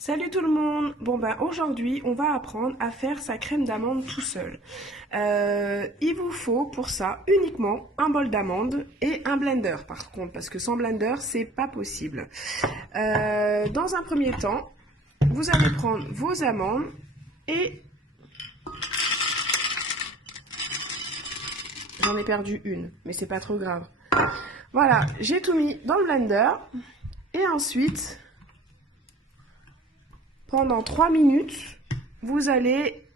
Salut tout le monde! Bon ben aujourd'hui on va apprendre à faire sa crème d'amande tout seul. Il vous faut pour ça uniquement un bol d'amandes et un blender par contre parce que sans blender c'est pas possible. Dans un premier temps, vous allez prendre vos amandes et j'en ai perdu une mais c'est pas trop grave. Voilà, j'ai tout mis dans le blender et ensuite pendant 3 minutes, vous allez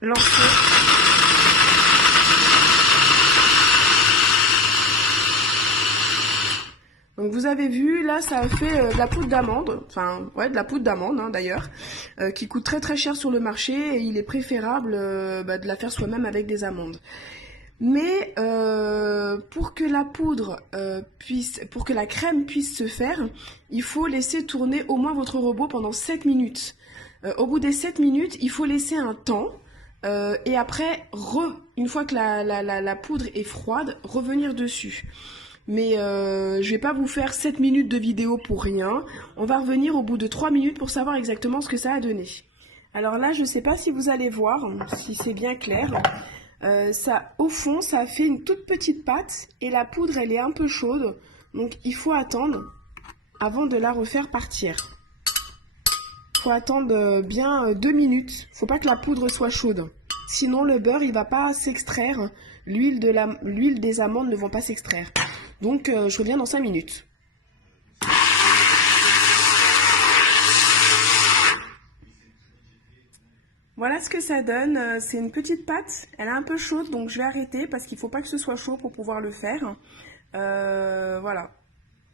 lancer donc vous avez vu, là ça a fait de la poudre d'amande, enfin ouais de la poudre d'amande hein, d'ailleurs, qui coûte très très cher sur le marché et il est préférable de la faire soi-même avec des amandes. Mais pour que la pour que la crème puisse se faire, il faut laisser tourner au moins votre robot pendant 7 minutes. Au bout des 7 minutes, il faut laisser un temps et après, une fois que la poudre est froide, revenir dessus. Mais je vais pas vous faire 7 minutes de vidéo pour rien. On va revenir au bout de 3 minutes pour savoir exactement ce que ça a donné. Alors là, je sais pas si vous allez voir, si c'est bien clair. Au fond, ça a fait une toute petite pâte et la poudre, elle est un peu chaude. Donc, il faut attendre avant de la refaire partir. Il faut attendre bien 2 minutes. Il ne faut pas que la poudre soit chaude. Sinon, le beurre, il va pas s'extraire. L'huile des amandes ne vont pas s'extraire. Donc, je reviens dans 5 minutes. Voilà ce que ça donne, c'est une petite pâte, elle est un peu chaude donc je vais arrêter parce qu'il ne faut pas que ce soit chaud pour pouvoir le faire. Voilà,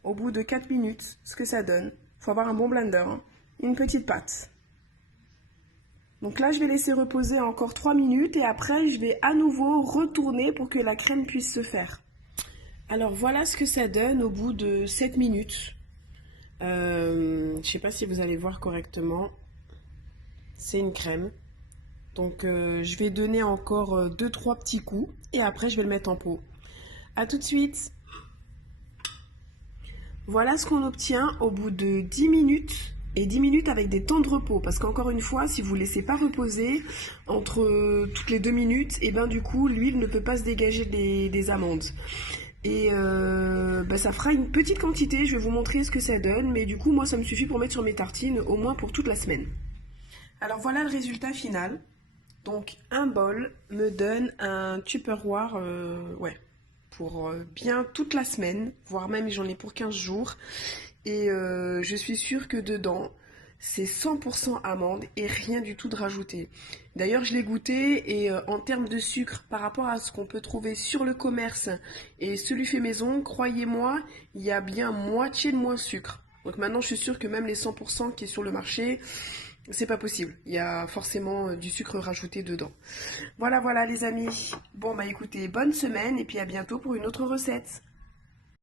au bout de 4 minutes, ce que ça donne. Il faut avoir un bon blender, hein. Une petite pâte. Donc là je vais laisser reposer encore 3 minutes et après je vais à nouveau retourner pour que la crème puisse se faire. Alors voilà ce que ça donne au bout de 7 minutes. Je ne sais pas si vous allez voir correctement. C'est une crème. Donc je vais donner encore 2-3 petits coups et après je vais le mettre en pot. A tout de suite. Voilà ce qu'on obtient au bout de 10 minutes et 10 minutes avec des temps de repos parce qu'encore une fois si vous ne laissez pas reposer entre toutes les 2 minutes et ben du coup l'huile ne peut pas se dégager des amandes. Et ça fera une petite quantité, je vais vous montrer ce que ça donne mais du coup moi ça me suffit pour mettre sur mes tartines au moins pour toute la semaine. Alors voilà le résultat final. Donc un bol me donne un Tupperware pour bien toute la semaine, voire même j'en ai pour 15 jours. Et je suis sûre que dedans, c'est 100% amande et rien du tout de rajouté. D'ailleurs, je l'ai goûté et en termes de sucre, par rapport à ce qu'on peut trouver sur le commerce et celui fait maison, croyez-moi, il y a bien moitié de moins sucre. Donc maintenant, je suis sûre que même les 100% qui est sur le marché, c'est pas possible. Il y a forcément du sucre rajouté dedans. Voilà les amis. Bon bah écoutez, bonne semaine et puis à bientôt pour une autre recette.